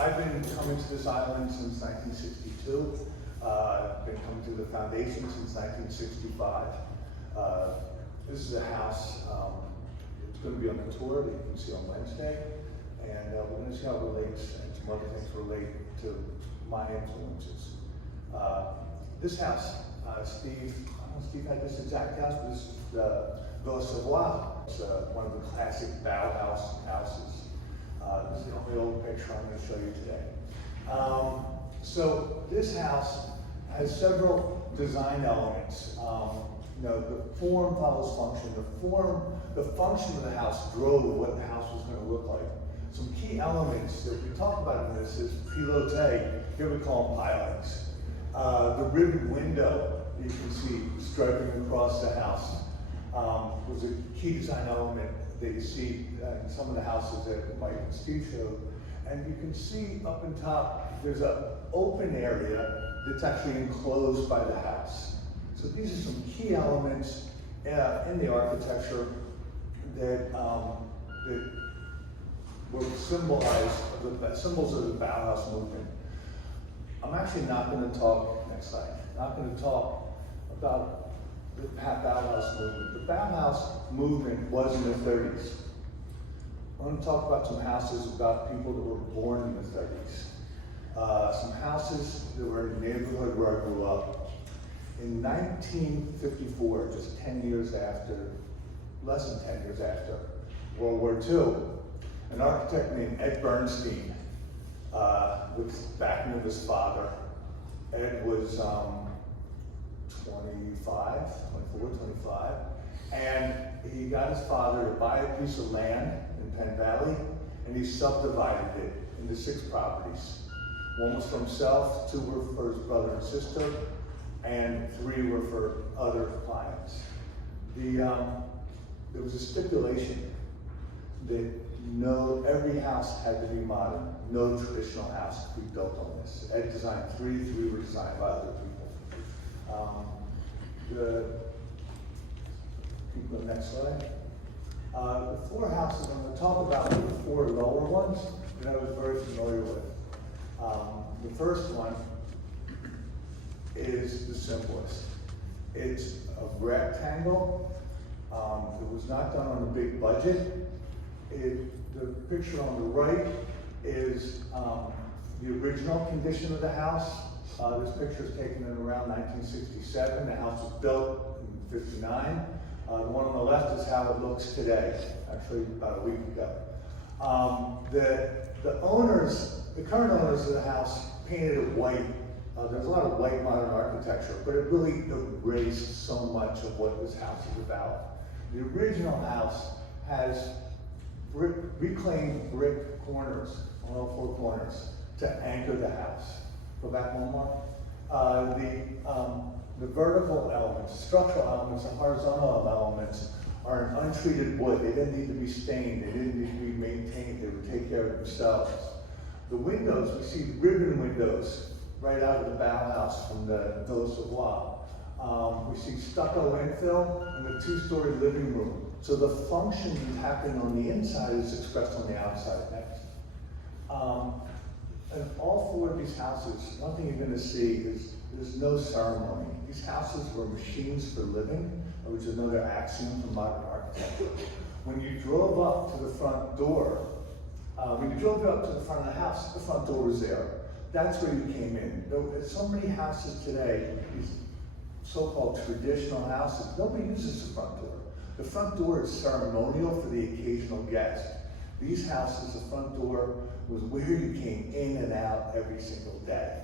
I've been coming to this island since 1962. Been coming to the foundation since 1965. This is a house, it's going to be on the tour that you can see on Wednesday. And we're going to see how it relates, and some other things relate to my influences. This house, Steve, I don't know if Steve had this exact house, but this is the Villa Savoie. It's one of the classic Bauhaus houses. This is the only old picture I'm going to show you today. So this house has several design elements. The form follows function. The function of the house drove what the house was going to look like. Some key elements that we talk about in this is pilote, here we call them pilings. The ribbon window that you can see striping across the house was a key design element that you see in some of the houses that Mike and Steve showed. And you can see up on top, there's an open area that's actually enclosed by the house. So these are some key elements in the architecture that were symbols of the Bauhaus movement. I'm actually not going to talk, next slide, not going to talk about the Bauhaus movement. The Bauhaus movement was in the 30s. I'm going to talk about some houses about people that were born in the 30s. Some houses that were in the neighborhood where I grew up. In 1954, just 10 years after, less than 10 years after World War II, an architect named Ed Bernstein, with the backing of his father. Ed was 24, 25, and he got his father to buy a piece of land in Penn Valley, and he subdivided it into 6 properties. 1 was for himself, 2 were for his brother and sister, and 3 were for other clients. There was a stipulation that every house had to be modern. No traditional house could be built on this. Ed designed 3 were designed by other people. Keep the next slide. The 4 houses I'm going to talk about were the 4 lower ones that I was very familiar with. The first one is the simplest. It's a rectangle. It was not done on a big budget. The picture on the right is the original condition of the house. This picture is taken in around 1967. The house was built in 59. The one on the left is how it looks today, actually about a week ago. The current owners of the house painted it white. There's a lot of white modern architecture, but it really erased so much of what this house is about. The original house has reclaimed brick corners on all 4 corners to anchor the house. Go back one more. The vertical elements, structural elements, and horizontal elements are an untreated wood. They didn't need to be stained. They didn't need to be maintained. They would take care of themselves. The windows, we see ribbon windows right out of the Bauhaus from the Villa Savoie. We see stucco infill and the 2-story living room. So the function that's happening on the inside is expressed on the outside. Next. And all 4 of these houses, one thing you're going to see is there's no ceremony. These houses were machines for living, which is another axiom from modern architecture. When you drove up to the front door, when you drove up to the front of the house, the front door was there. That's where you came in. There's so many houses today, these so-called traditional houses, nobody uses the front door. The front door is ceremonial for the occasional guest. These houses, the front door was where you came in and out every single day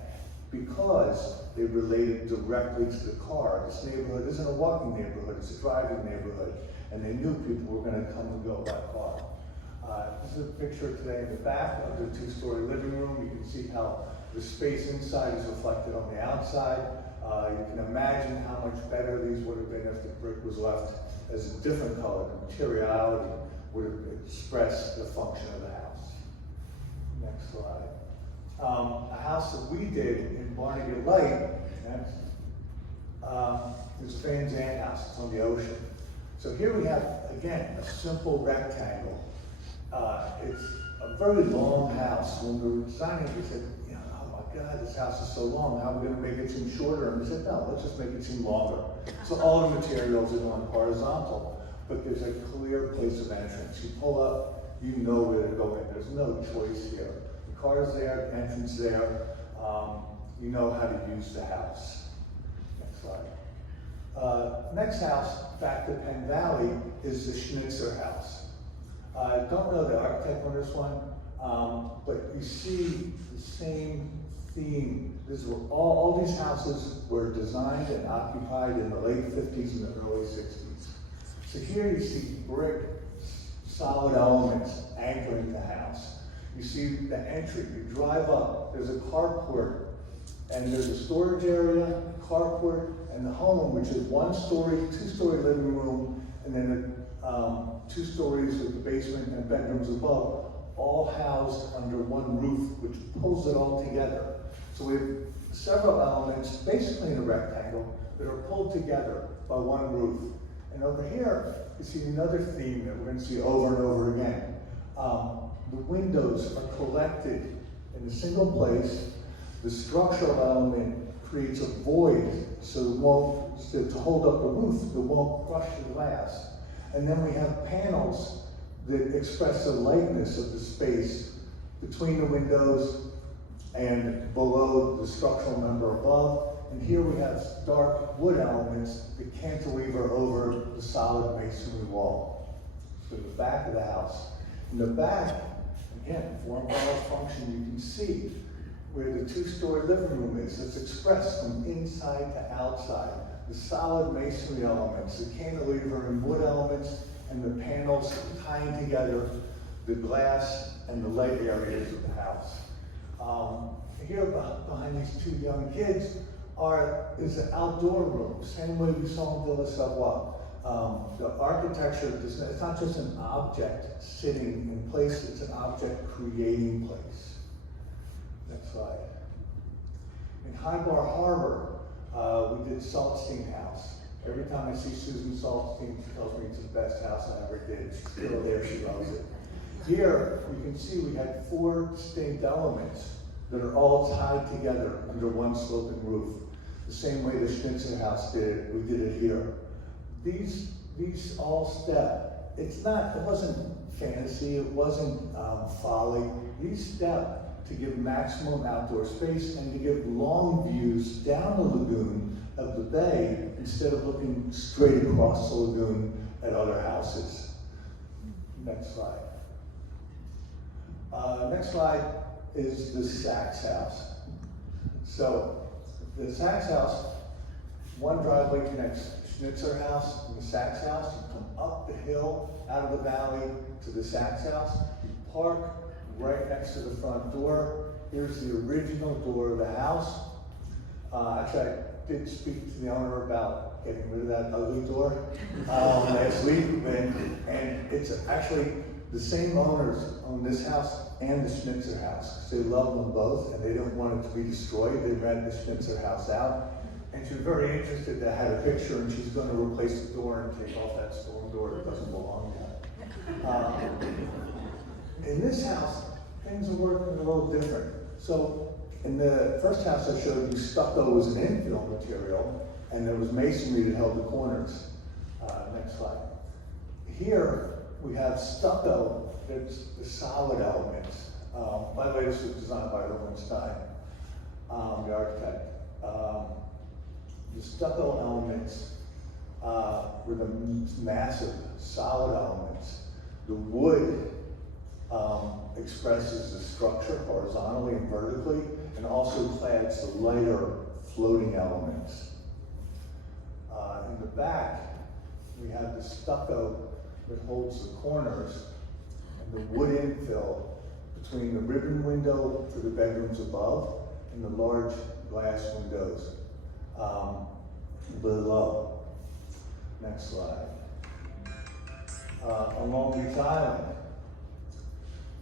because they related directly to the car. This neighborhood isn't a walking neighborhood, it's a driving neighborhood, and they knew people were going to come and go by car. This is a picture today in the back of the 2-story living room. You can see how the space inside is reflected on the outside. You can imagine how much better these would have been if the brick was left as a different color. The materiality would have expressed the function of the house. Next slide. A house that we did in Barnegat Light, is Van Zandt House. It's on the ocean. So here we have, again, a simple rectangle. It's a very long house. When we were designing, we said, oh my God, this house is so long. How are we going to make it seem shorter? And we said, no, let's just make it seem longer. So all the materials are going horizontal, but there's a clear place of entrance. You pull up, you know where to go in. There's no choice here. The car's there, entrance there. You know how to use the house. Next slide. Next house, back to Penn Valley, is the Schnitzer house. I don't know the architect on this one, but you see the same theme. All these houses were designed and occupied in the late 50s and the early 60s. So here you see brick, solid elements anchoring the house. You see the entry, you drive up, there's a carport, and there's a storage area, carport, and the home, which is 1-story, 2-story living room, and then 2 stories with the basement and bedrooms above, all housed under one roof, which pulls it all together. So we have several elements, basically in a rectangle, that are pulled together by one roof. And over here, you see another theme that we're going to see over and over again. The windows are collected in a single place. The structural element creates a void to hold up the roof that won't crush the glass. And then we have panels that express the lightness of the space between the windows and below the structural member above. And here we have dark wood elements that cantilever over the solid masonry wall. So the back of the house. In the back, again, form follows function, you can see where the 2-story living room is. It's expressed from inside to outside. The solid masonry elements, the cantilever and wood elements, and the panels tying together the glass and the light areas of the house. Here behind these 2 young kids is an outdoor room, same way we saw in Villa Savoie. The architecture, it's not just an object sitting in place, it's an object creating place. Next slide. In High Bar Harbor, we did Saltstein House. Every time I see Susan Saltstein, she tells me it's the best house I ever did. She's still there, she loves it. Here, you can see we had 4 distinct elements that are all tied together under one sloping roof. The same way the Schnitzer house did, we did it here. These all step. It wasn't fantasy, it wasn't folly. These step to give maximum outdoor space and to give long views down the lagoon of the bay instead of looking straight across the lagoon at other houses. Next slide. Next slide is the Sachs house. So the Sachs house, one driveway connects Schnitzer house and the Sachs house. You come up the hill out of the valley to the Sachs house. You park right next to the front door. Here's the original door of the house. Actually, I did speak to the owner about getting rid of that ugly door last week, and it's actually the same owners own this house and the Schnitzer house. They love them both, and they don't want it to be destroyed. They rent the Schnitzer house out, and she's very interested to have a picture, and she's going to replace the door and take off that stone door that doesn't belong yet. In this house, things are working a little different. So in the first house I showed you, stucco was an infill material, and there was masonry that held the corners. Next slide. Here we have stucco that's the solid elements. By the way, this was designed by Lowenstein, the architect. The stucco elements were the massive solid elements. The wood expresses the structure horizontally and vertically, and also clads the lighter floating elements. In the back, we have the stucco that holds the corners, and the wood infill between the ribbon window for the bedrooms above and the large glass windows below. Next slide. On Long Beach Island,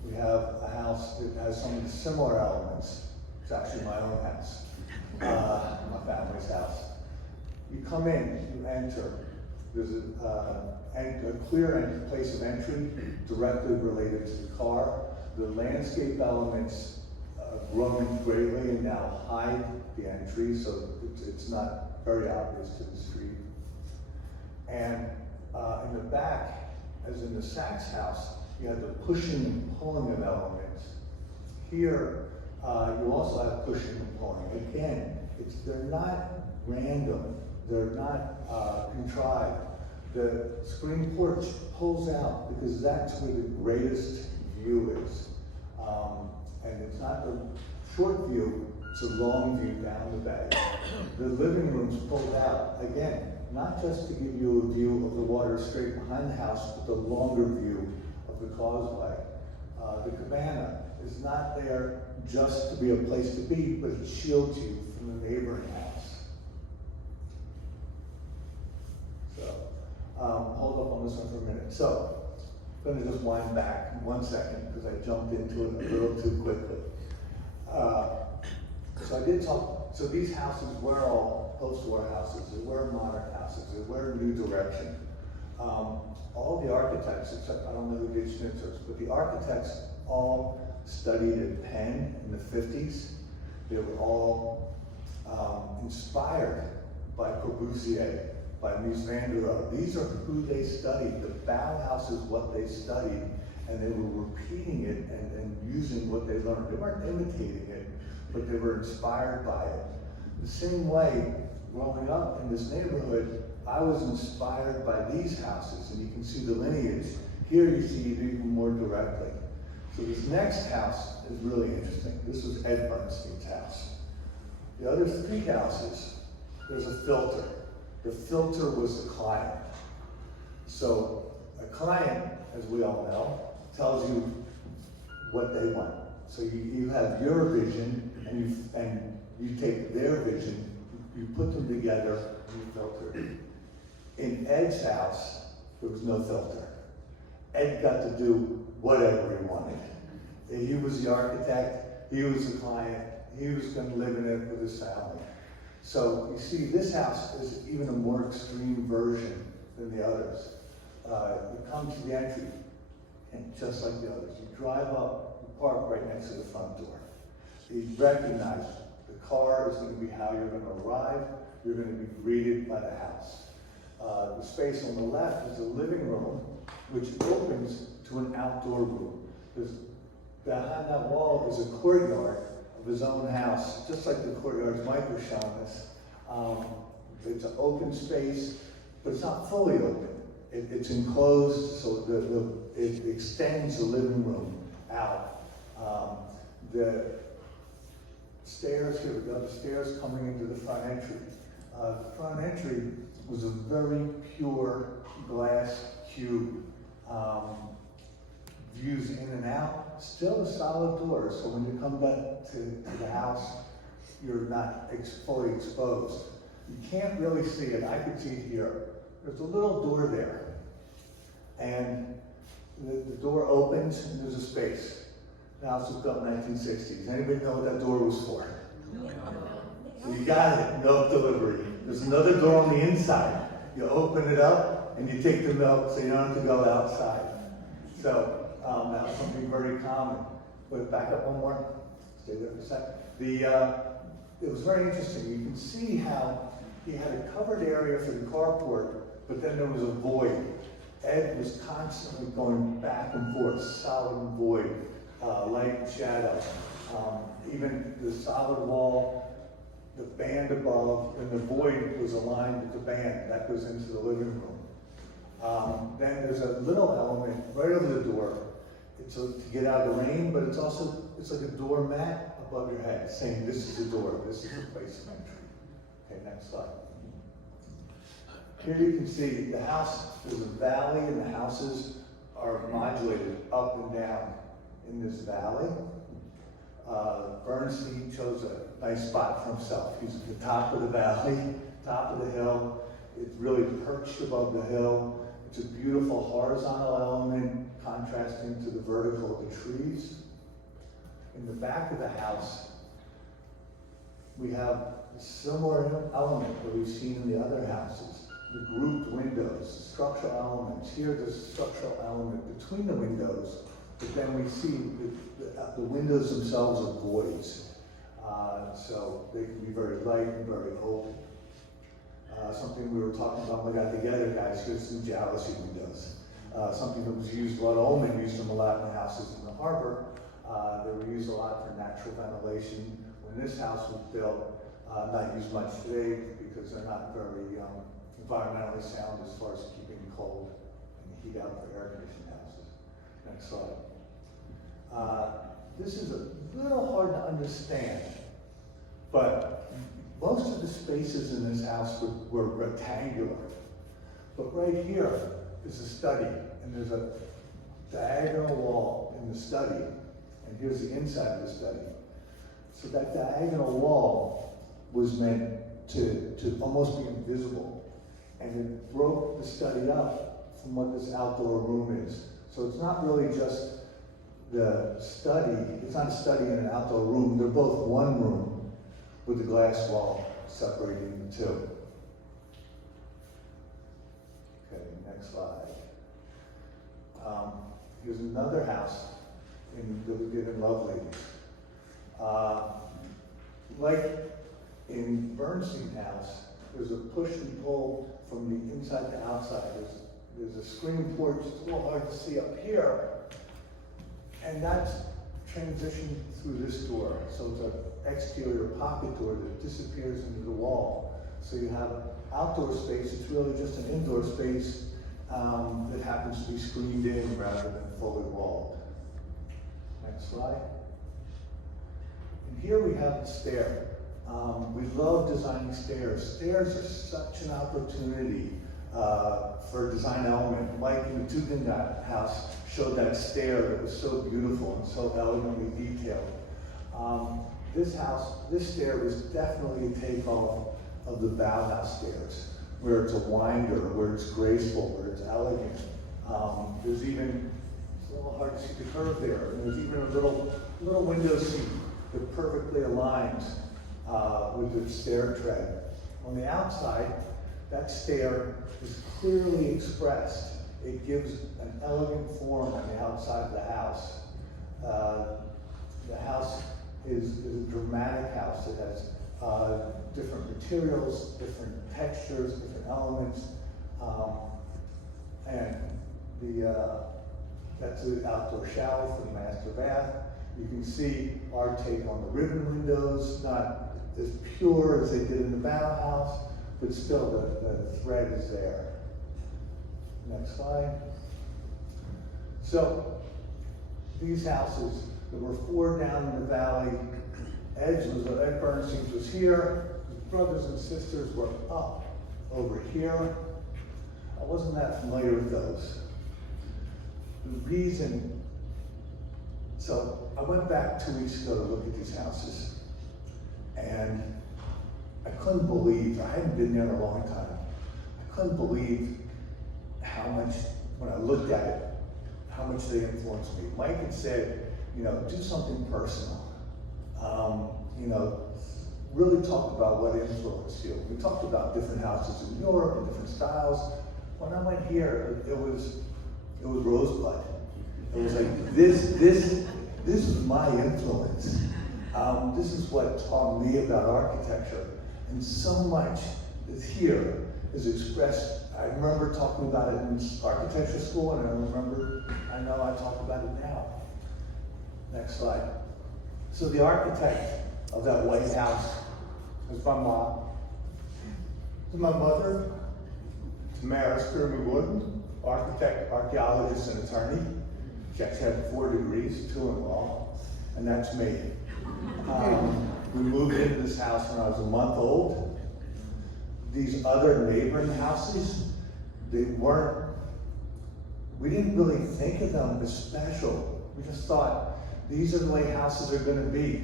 we have a house that has some similar elements. It's actually my own house, my family's house. You come in, you enter. There's a clear place of entry directly related to the car. The landscape elements grown greatly and now hide the entry, so it's not very obvious to the street. And in the back, as in the Sachs house, you have the pushing and pulling of elements. Here, you also have pushing and pulling. Again, they're not random, they're not contrived. The screen porch pulls out because that's where the greatest view is. And it's not the short view, it's a long view down the bay. The living room's pulled out, again, not just to give you a view of the water straight behind the house, but the longer view of the causeway. The cabana is not there just to be a place to be, but it shields you from the neighboring house. So, hold up on this one for a minute. So, I'm going to just wind back 1 second because I jumped into it a little too quickly. So I did talk, so these houses were all post-war houses, they were modern houses, they were new direction. All the architects, except I don't know who did Schnitzer's, but the architects all studied at Penn in the 50s. They were all inspired by Corbusier, by Mies van der Rohe. These are who they studied. The Bauhaus is what they studied, and they were repeating it and using what they learned. They weren't imitating it, but they were inspired by it. The same way, growing up in this neighborhood, I was inspired by these houses, and you can see the lineage. Here you see it even more directly. So this next house is really interesting. This was Ed Bernstein's house. The other three houses, there's a filter. The filter was the client. So a client, as we all know, tells you what they want. So you have your vision, and you take their vision, you put them together, and you filter it. In Ed's house, there was no filter. Ed got to do whatever he wanted. He was the architect, he was the client, he was going to live in it with his family. So you see, this house is even a more extreme version than the others. You come to the entry, and just like the others, you drive up, you park right next to the front door. You recognize the car is going to be how you're going to arrive, you're going to be greeted by the house. The space on the left is a living room, which opens to an outdoor room. Behind that wall is a courtyard of his own house, just like the courtyards Mike was showing us. It's an open space, but it's not fully open. It's enclosed, so it extends the living room out. The stairs here, we've got the stairs coming into the front entry. The front entry was a very pure glass cube. Views in and out, still a solid door, so when you come back to the house, you're not fully exposed. You can't really see it. I could see it here. There's a little door there, and the door opens, and there's a space. The house was built in the 1960s. Anybody know what that door was for? So you got it, milk delivery. There's another door on the inside. You open it up, and you take the milk, so you don't have to go outside. So that was something very common. Put it back up one more. Stay there for a second. It was very interesting. You can see how he had a covered area for the carport, but then there was a void. Ed was constantly going back and forth, solid and void, light and shadow. Even the solid wall, the band above, and the void was aligned with the band. That goes into the living room. Then there's a little element right over the door. It's to get out of the rain, but it's like a doormat above your head, saying this is the door, this is the place of entry. Okay, next slide. Here you can see the house, there's a valley, and the houses are modulated up and down in this valley. Bernstein chose a nice spot for himself. He's at the top of the valley, top of the hill. It's really perched above the hill. It's a beautiful horizontal element contrasting to the vertical of the trees. In the back of the house, we have a similar element that we've seen in the other houses. The grouped windows, structural elements. Here there's a structural element between the windows but then we see the windows themselves are voids. So they can be very light and very open. Something we were talking about when we got together, guys, here's some jalousie windows. Something that was used, what Ullman used in the Latin houses in the harbor. They were used a lot for natural ventilation. When this house was built, not used much today because they're not very environmentally sound as far as keeping cold and heat out for air-conditioned houses. Next slide. This is a little hard to understand, but most of the spaces in this house were rectangular. But right here is a study, and there's a diagonal wall in the study, and here's the inside of the study. So that diagonal wall was meant to almost be invisible, and it broke the study up from what this outdoor room is. So it's not really just the study, it's not a study in an outdoor room, they're both one room with the glass wall separating the two. Okay, next slide. Here's another house that we did in Lovelady. Like in Bernstein House, there's a push and pull from the inside to outside. There's a screen porch, it's a little hard to see up here, and that's transitioned through this door. So it's an exterior pocket door that disappears into the wall. So you have outdoor space, it's really just an indoor space that happens to be screened in rather than fully walled. Next slide. And here we have the stair. We love designing stairs. Stairs are such an opportunity for a design element. Mike in the Tugendhat house showed that stair that was so beautiful and so elegantly detailed. This stair is definitely a takeoff of the Bauhaus stairs, where it's a winder, where it's graceful, where it's elegant. There's even, it's a little hard to see the curve there, and there's even a little window seat that perfectly aligns with the stair tread. On the outside, that stair is clearly expressed. It gives an elegant form on the outside of the house. The house is a dramatic house. It has different materials, different textures, different elements, and that's the outdoor shower for the master bath. You can see our take on the ribbon windows, not as pure as they did in the Bauhaus, but still the thread is there. Next slide. So these houses, there were 4 down in the valley. Ed Bernstein's was here. His brothers and sisters were up over here. I wasn't that familiar with those. The reason, so I went back 2 weeks ago to look at these houses, and I couldn't believe, I hadn't been there in a long time, I couldn't believe how much, when I looked at it, how much they influenced me. Mike had said, do something personal. Really talk about what influenced you. We talked about different houses in Europe and different styles. When I went here, it was Rosebud. It was like, this is my influence. This is what taught me about architecture. And so much is here is expressed. I remember talking about it in architecture school, and I know I talk about it now. Next slide. So the architect of that White House is my mom. It's my mother, Tamara Sturman-Gordon, architect, archaeologist, and attorney. She actually had 4 degrees, 2 in law, and that's me. We moved into this house when I was a month old. These other neighboring houses, we didn't really think of them as special. We just thought, these are the way houses are going to be.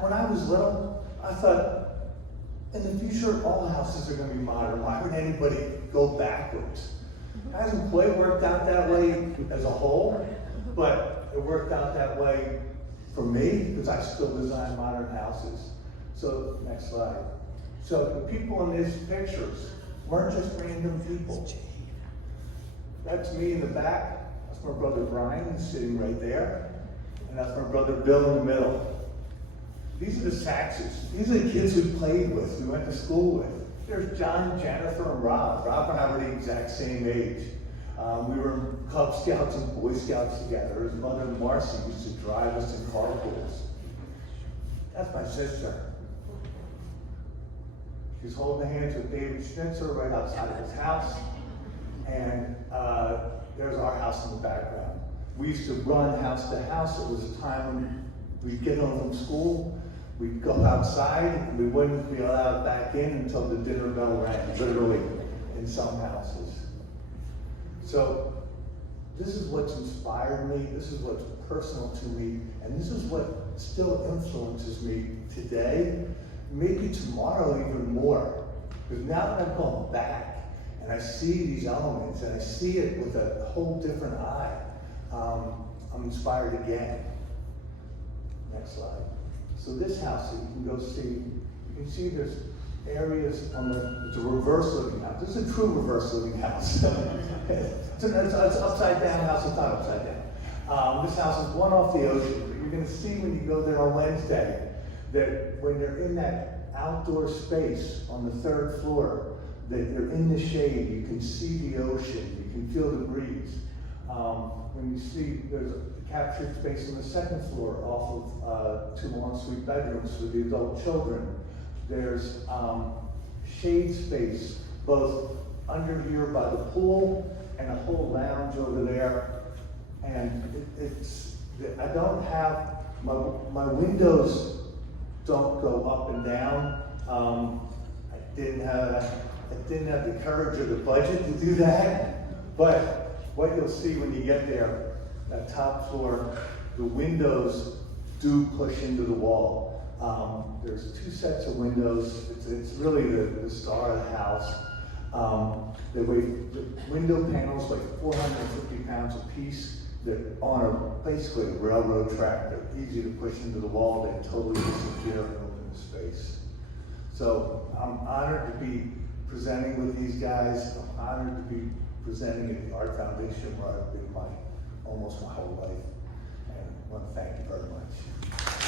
When I was little, I thought, in the future, all houses are going to be modern. Why would anybody go backwards? It hasn't quite worked out that way as a whole, but it worked out that way for me, because I still design modern houses. So, next slide. So the people in these pictures weren't just random people. That's me in the back, That's my brother Brian, who's sitting right there. And that's my brother Bill in the middle. These are the Saxes. These are the kids we played with, we went to school with. There's John, Jennifer, and Rob. Rob and I were the exact same age. We were in Cub Scouts and Boy Scouts together. His mother, Marcy, used to drive us in carpools. That's my sister. She's holding hands with David Schnitzer right outside of his house. And there's our house in the background. We used to run house to house. It was a time when we'd get home from school, we'd go outside, and we wouldn't be allowed back in until the dinner bell rang, literally, in some houses. So this is what's inspired me, this is what's personal to me, and this is what still influences me today, maybe tomorrow even more. Because now that I've gone back and I see these elements and I see it with a whole different eye, I'm inspired again. Next slide. So this house that you can go see, you can see there's areas on it's a reverse living house. This is a true reverse living house. it's an upside down house, it's not upside down. This house is one off the ocean, but you're gonna see when you go there on Wednesday, that when you're in that outdoor space on the third floor, that you're in the shade, you can see the ocean, you can feel the breeze. When you see there's a captured space on the second floor off of 2 ensuite bedrooms for the adult children. There's shade space both under here by the pool and a whole lounge over there. And I don't have, my windows don't go up and down. I didn't have the courage or the budget to do that, but what you'll see when you get there, that top floor, the windows do push into the wall. There's 2 sets of windows. It's really the star of the house. The window panels weigh 450 pounds a piece. They're on basically a railroad track. They're easy to push into the wall. They totally disappear in open space. So I'm honored to be presenting with these guys. I'm honored to be presenting at the Art Foundation where I've been almost my whole life. And I want to thank you very much.